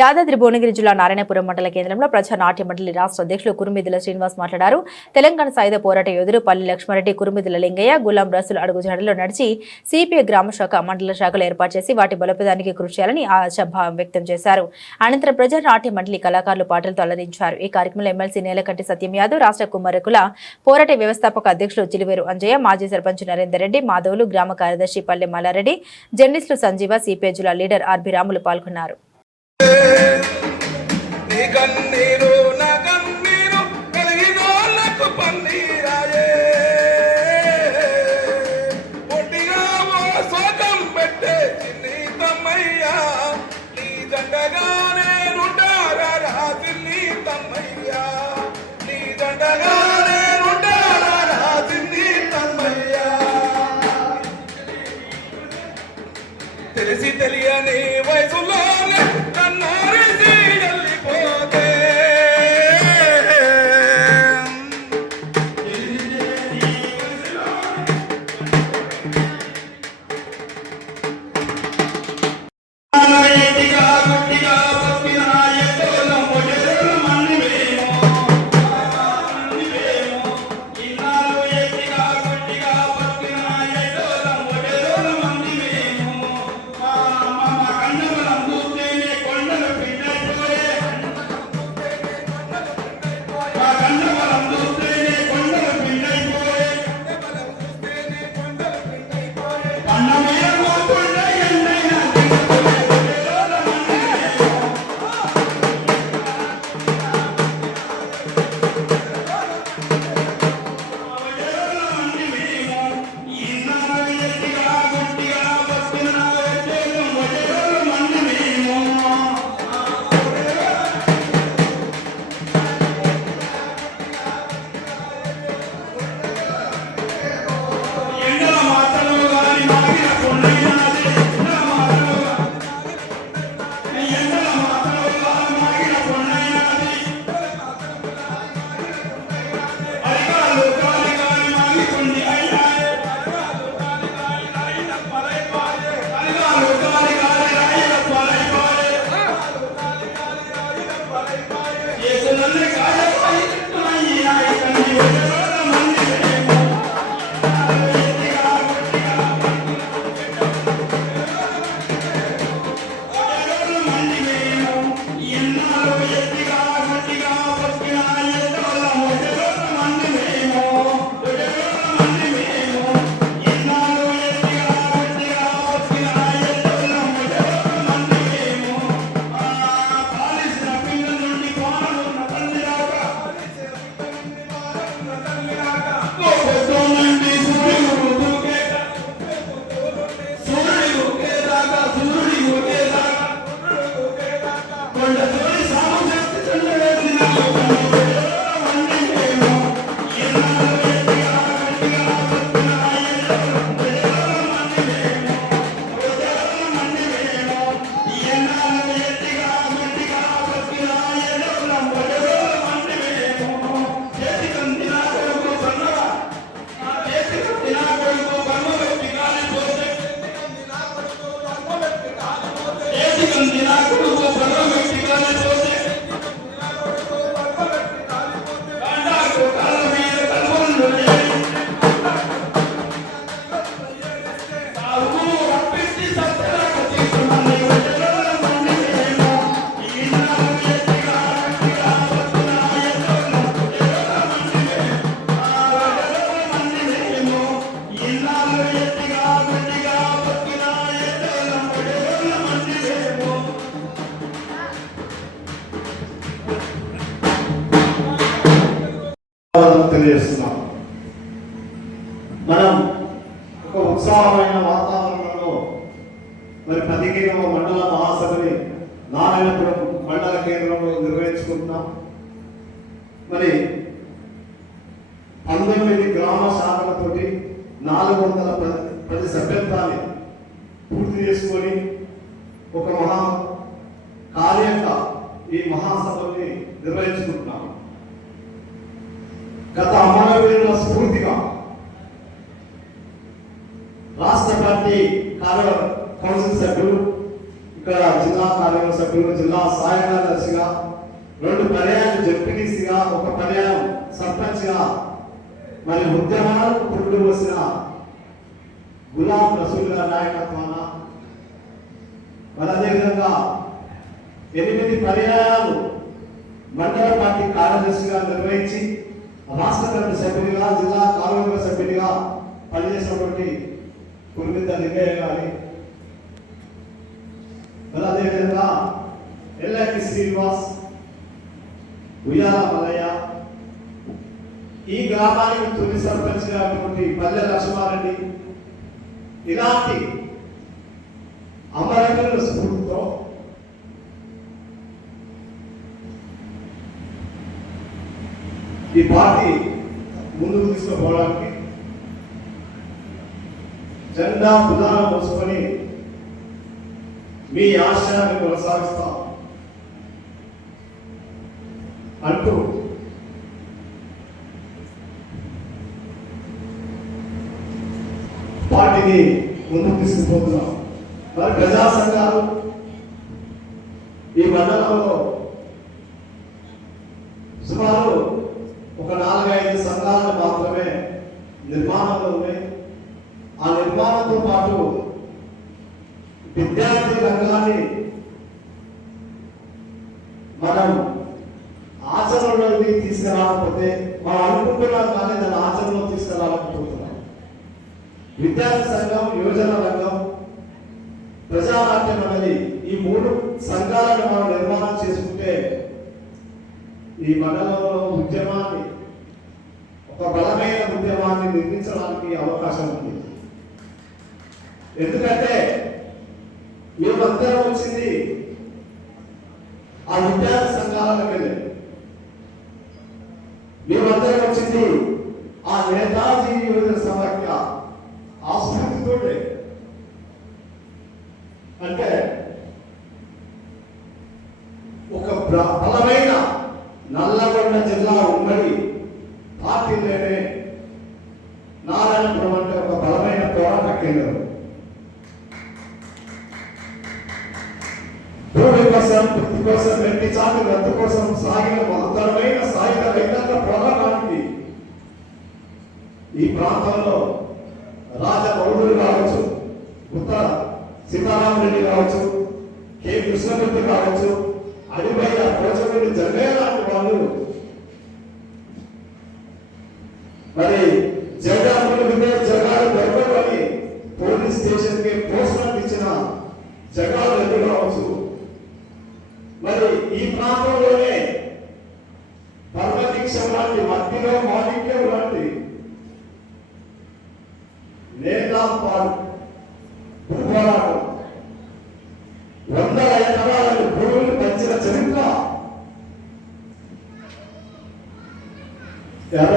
యాదాద్రి భువనగిరి జిల్లా నారాయణపురం మండల కేంద్రంలో ప్రజా నాట్య మండలి రాష్ట్ర అధ్యక్షులు కురుమిదిల శ్రీనివాస్ మాట్లాడారు. తెలంగాణ సాయుధ పోరాట యోధుడు పల్లి లక్ష్మారెడ్డి కురుమిదిల లింగయ్య గులాం రసులు అడుగుజాడలో నడిచి సిపిఐ గ్రామ శాఖ మండల శాఖలు ఏర్పాటు చేసి వాటి బలోపేతానికి కృషి చేయాలని ఆశాభావం వ్యక్తం చేశారు. అనంతరం ప్రజా నాట్య మండలి కళాకారులు పాటలతో అలరించారు. ఈ కార్యక్రమంలో ఎమ్మెల్సీ నేలకంటి సత్యం యాదవ్ రాష్ట్ర కుమ్మరకుల పోరాట వ్యవస్థాపక అధ్యక్షులు చిలువేరు అంజయ్య మాజీ సర్పంచ్ నరేందర్ రెడ్డి మాధవులు గ్రామ కార్యదర్శి పల్లె మల్లారెడ్డి జర్నలిస్టులు సంజీవ సిపిఐ జిల్లా లీడర్ ఆర్బి రాములు పాల్గొన్నారు. నీ కన్నీరు నా తెలియజేస్తున్నాం. మనం ఒక ఉత్సాహమైన వాతావరణంలో మరి పదిహేనవ మండల మహాసభని నారాయణపురం మండల కేంద్రంలో నిర్వహించుకుంటున్నాం. మరి పంతొమ్మిది గ్రామ శాఖలతోటి నాలుగు వందల పది సభ్యత్వాన్ని పూర్తి చేసుకొని ఒక మహా కార్యక ఈ మహాసభని నిర్వహించుకుంటున్నాం. గత అమరవీరుల స్ఫూర్తిగా రాష్ట్ర పార్టీ కార్య కౌన్సిల్ సభ్యులు ఇక్కడ జిల్లా కార్యవర్గ సభ్యులు జిల్లా సహాయ కార్యదర్శిగా రెండు పర్యాయాలు జడ్పీటీసీగా ఒక పర్యాయం సర్పంచ్గా మరి ఉద్యమాలకు పురుడు వచ్చిన గులాం రసూల్ గారి నాయకత్వాన మరి అదేవిధంగా ఎనిమిది పర్యాయాలు మండల పార్టీ కార్యదర్శిగా నిర్వహించి రాష్ట్ర కమిటీ సభ్యునిగా జిల్లా కార్మిక సభ్యునిగా పనిచేసినటువంటి కురిమిద్ద లింగయ్య గారి. మరి అదేవిధంగా ఎల్ఐకి శ్రీనివాస్ ఉయ్యాల మల్లయ్య. ఈ గ్రామానికి తొలి సర్పంచ్ గారి పల్లె లక్ష్మారెడ్డి. ఇలాంటి అమరవీరుల స్ఫూర్తితో ఈ పార్టీ ముందుకు తీసుకుపోవడానికి జెండా ప్రధానం మోసుకొని మీ ఆశయాన్ని కొనసాగిస్తాం అంటూ పార్టీని ముందుకు తీసుకుపోతున్నాం. మరి ప్రజా సంఘాలు ఈ మండలంలో విద్యార్థి రంగాన్ని మనం ఆచరణలోకి తీసుకురాకపోతే మనం అనుకుంటున్నాం కానీ దాన్ని ఆచరణలో తీసుకురాలేకపోతున్నాం విద్యార్థి సంఘం యువజన రంగం ప్రజానాట్యం అనేది ఈ మూడు సంఘాలను మనం నిర్మాణం చేసుకుంటే ఈ మండలంలో ఉద్యమాన్ని ఒక బలమైన ఉద్యమాన్ని నిర్మించడానికి అవకాశం ఉంది. ఎందుకంటే మేమందరం వచ్చింది? ఆ విద్యార్థి సంఘాలకు వెళ్ళి మేమందరం వచ్చింది? ఆ నేతాజీ యువజన సమాఖ్య. ఆస్ఫూర్తితోటే అంటే ఒక బలమైన నల్లగొండ జిల్లా ఉమ్మడి పార్టీలోనే నారాయణపురం అంటే ఒక బలమైన పోరాట కేంద్రం. భూమి కోసం వృత్తి కోసం వెండి చాటు రద్దు కోసం సాగిన మహత్తరమైన సాయుధ రైతాంగ పోరాటానికి ఈ ప్రాంతంలో రాజమౌళులు కావచ్చు ఉత్తర సీతారామరెడ్డి కావచ్చు కె. కృష్ణమూర్తి కావచ్చు అడిపైన పోచమూరి జగయ్య లాంటి వాళ్ళు. మరి జగన్మోహన్ విదే జగాలు దొరకని పోలీస్ స్టేషన్కి పోస్టర్ ఇచ్చిన జగాలు ఎదురు కావచ్చు? ఈ ప్రాంతంలోనే పరమదీక్ష లాంటి మధ్యలో మాణిక్యం లాంటి నేతా పోరాటం వందల ఎకరాలను భూములు పంచిన చరిత్ర. ఎర్ర